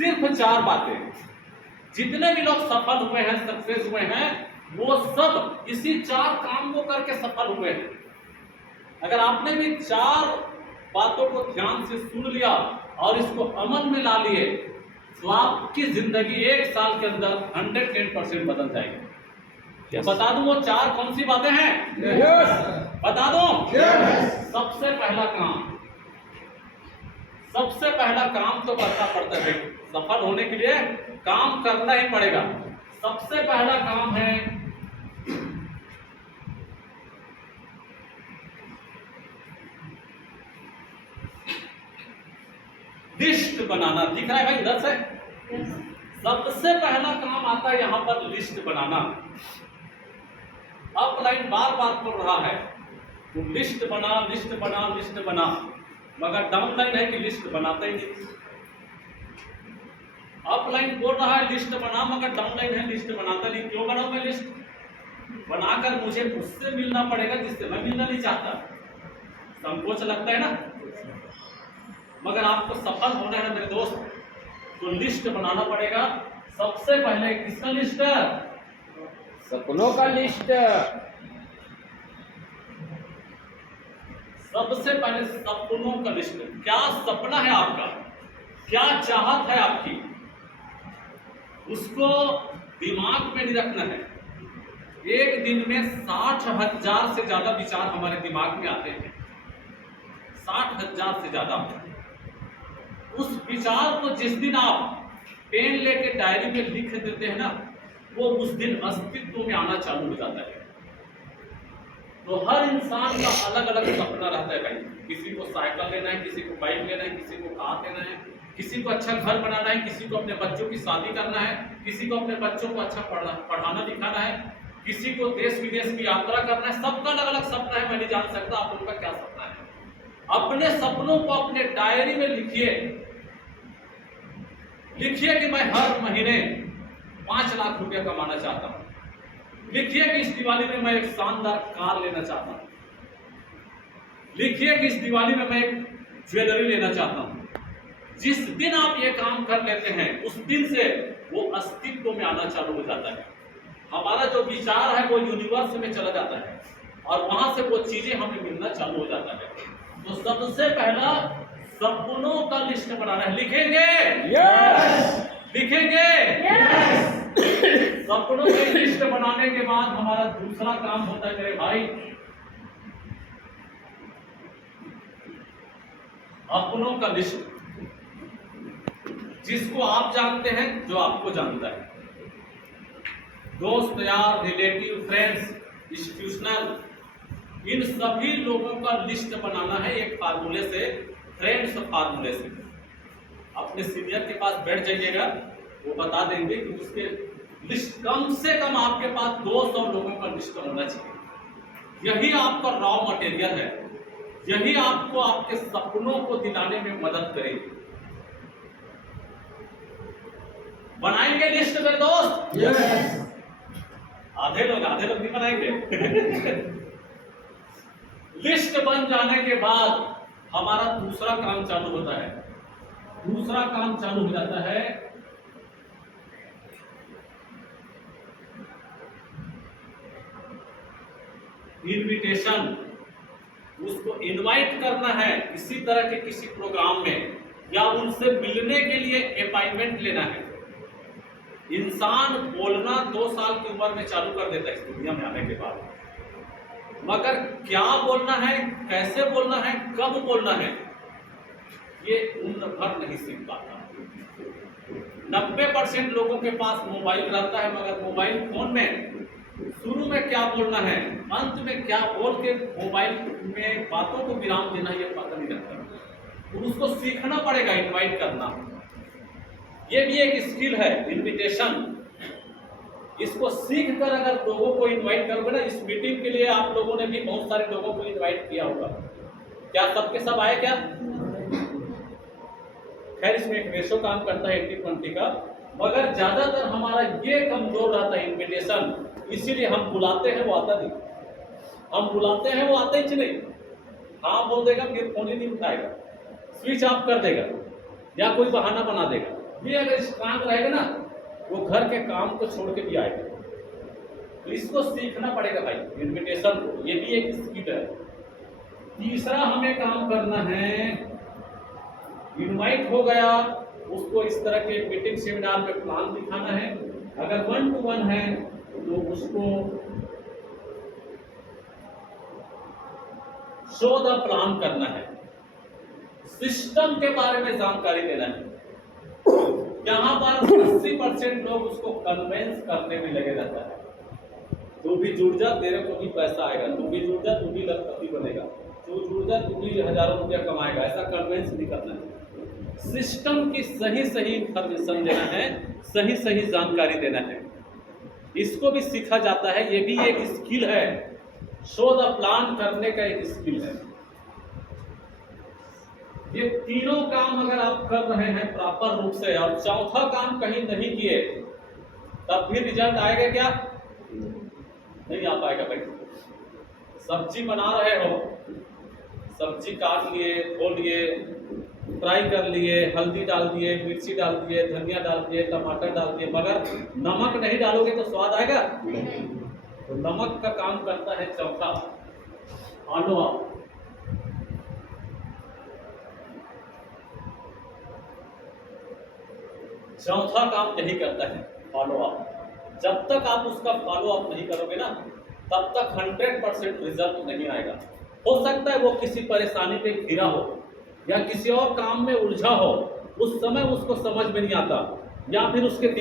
सिर्फ 4 बातें। जितने भी लोग सफल हुए हैं, सक्सेस हुए हैं, वो सब इसी 4 काम को करके सफल हुए हैं। अगर आपने भी 4 बातों को ध्यान से सुन लिया और इसको अमल में ला लिए तो आपकी जिंदगी 1 साल के अंदर 110% बदल जाएगी। yes. बता दूं वो 4 कौन सी बातें हैं? yes. बता दूं? yes. सबसे पहला काम तो करना पड़ता है। सफल होने के लिए काम करना ही पड़ेगा। सबसे पहला काम है लिस्ट बनाना। दिख रहा है भाई इधर से? सबसे पहला काम आता है यहां पर लिस्ट बनाना। अपलाइन बार बार बोल रहा है तो लिस्ट बना, लिस्ट बना, लिस्ट बना, मगर डाउनलाइन है कि लिस्ट बनाता ही नहीं। अपलाइन बोल रहा है लिस्ट बना, मगर डाउनलाइन है लिस्ट बनाता नहीं। क्यों बनाऊं मैं लिस्ट? बनाकर मुझे उससे मिलना पड़ेगा जिससे मैं मिलना नहीं चाहता। संकोच लगता है ना? मगर आपको सफल होना है मेरे दोस्त, तो लिस्ट बनाना पड़ेगा। सबसे पहले किसका लिस्ट? सपनों का लिस्ट। सबसे पहले सपनों का लिस्ट। क्या सपना है आपका? क्या चाहत है आपकी? उसको दिमाग में नहीं रखना है। एक दिन में 60,000 से ज्यादा विचार हमारे दिमाग में आते हैं। 60,000 से ज्यादा। उस विचार को जिस दिन आप पेन लेके डायरी में लिख देते हैं ना, वो उस दिन अस्तित्व में आना चालू हो जाता है। तो हर इंसान का अलग अलग सपना रहता है भाई। किसी को साइकिल लेना है, किसी को बाइक लेना है, किसी को कार लेना है, किसी को अच्छा घर बनाना है, किसी को अपने बच्चों की शादी करना है, किसी को अपने बच्चों को अच्छा पढ़ाना लिखाना है, किसी को देश विदेश की यात्रा करना है। सबका अलग अलग सपना है। मैं नहीं जान सकता आप लोगों का क्या सपना है। अपने सपनों को अपने डायरी में लिखिए। लिखिए कि मैं हर महीने 5 लाख रुपया कमाना चाहता हूं। लिखिए कि इस दिवाली में मैं एक शानदार कार लेना चाहता हूं। लिखिए कि इस दिवाली में मैं एक ज्वेलरी लेना चाहता हूं। जिस दिन आप ये काम कर लेते हैं उस दिन से वो अस्तित्व में आना चालू हो जाता है। हमारा जो विचार है वो यूनिवर्स में चला जाता है और वहां से वो चीजें हमें मिलना चालू हो जाता है। तो सबसे पहला सपनों का लिस्ट बनाना है। लिखेंगे? yes. लिखेंगे? yes. सपनों की लिस्ट बनाने के बाद हमारा दूसरा काम होता है मेरे भाई, अपनों का लिस्ट। जिसको आप जानते हैं, जो आपको जानता है, दोस्त यार, रिलेटिव, फ्रेंड्स, इंस्टीट्यूशनल, इन सभी लोगों का लिस्ट बनाना है एक फार्मूले से, फ्रेंड्स फार्मूले से। अपने सीनियर के पास बैठ जाइएगा, वो बता देंगे कि उसके लिस्ट कम से कम आपके पास 200 लोगों का लिस्ट होना चाहिए। यही आपका रॉ मटेरियल है। यही आपको आपके सपनों को दिलाने में मदद करेगी। बनाएंगे लिस्ट मेरे दोस्त? yes. आधे लोग नहीं बनाएंगे। लिस्ट बन जाने के बाद हमारा दूसरा काम चालू होता है। दूसरा काम चालू हो जाता है इनविटेशन। उसको इनवाइट करना है इसी तरह के किसी प्रोग्राम में, या उनसे मिलने के लिए अपॉइंटमेंट लेना है। इंसान बोलना 2 साल की उम्र में चालू कर देता है इस दुनिया में आने के बाद, मगर क्या बोलना है, कैसे बोलना है, कब बोलना है, ये उम्र भर नहीं सीख पाता। 90% लोगों के पास मोबाइल रहता है, मगर मोबाइल फोन में शुरू में क्या बोलना है, अंत में क्या बोल के मोबाइल में बातों को विराम देना, ये पता नहीं रहता। तो उसको सीखना पड़ेगा इनवाइट करना। ये भी एक स्किल है, इनविटेशन। इसको सीख कर अगर लोगों को इनवाइट करोगे ना, इस मीटिंग के लिए आप लोगों ने भी बहुत सारे लोगों को इनवाइट किया होगा। क्या सबके सब आए क्या? खैर इसमें एक रेशो काम करता है 80-20 का, मगर ज्यादातर हमारा ये कमजोर रहता है इनविटेशन। इसीलिए हम बुलाते हैं वो आता नहीं, हम बुलाते हैं वो आता ही नहीं। हाँ बोल देगा, फिर फोन ही नहीं उठाएगा, स्विच ऑफ कर देगा या कोई बहाना बना देगा। ये अगर स्ट्रांग रहेगा ना, वो घर के काम को छोड़ के भी आएगा। तो इसको सीखना पड़ेगा भाई, इन्विटेशन को, ये भी एक स्किल है। तीसरा हमें काम करना है, इनवाइट हो गया, उसको इस तरह के मीटिंग सेमिनार में प्लान दिखाना है। अगर 1-to-1 है तो उसको शो द प्लान करना है, सिस्टम के बारे में जानकारी देना है। यहाँ पर 80% लोग उसको कन्वेंस करने में लगे रहता है, तू भी जुड़ जा, तेरे को भी पैसा आएगा, तू भी जुड़ जा, तू भी लखपति बनेगा, तू जुड़ जा, तू भी हजारों रुपया कमाएगा, ऐसा कन्वेंस नहीं करना है। सिस्टम की सही सही इंफॉर्मेशन देना है, सही सही जानकारी देना है। इसको भी सीखा जाता है, ये भी एक स्किल है, शो द प्लान करने का एक स्किल है। ये तीनों काम अगर आप कर रहे हैं प्रॉपर रूप से और चौथा काम कहीं नहीं किए, तब भी रिजल्ट आएगा क्या? नहीं आ पाएगा भाई। सब्जी बना रहे हो, सब्जी काट लिए, धो लिए, फ्राई कर लिए, हल्दी डाल दिए, मिर्ची डाल दिए, धनिया डाल दिए, टमाटर डाल दिए, मगर नमक नहीं डालोगे तो स्वाद आएगा? तो नमक का काम करता है चौथा, आनो आप। चौथा काम यही करता है, फॉलो अप। जब तक आप उसका फॉलो अप नहीं करोगे ना, तब तक 100% रिजल्ट नहीं आएगा। हो सकता है वो किसी परेशानी पे घिरा हो या किसी और काम में उलझा हो, उस समय उसको समझ में नहीं आता, या फिर उसके दिमाग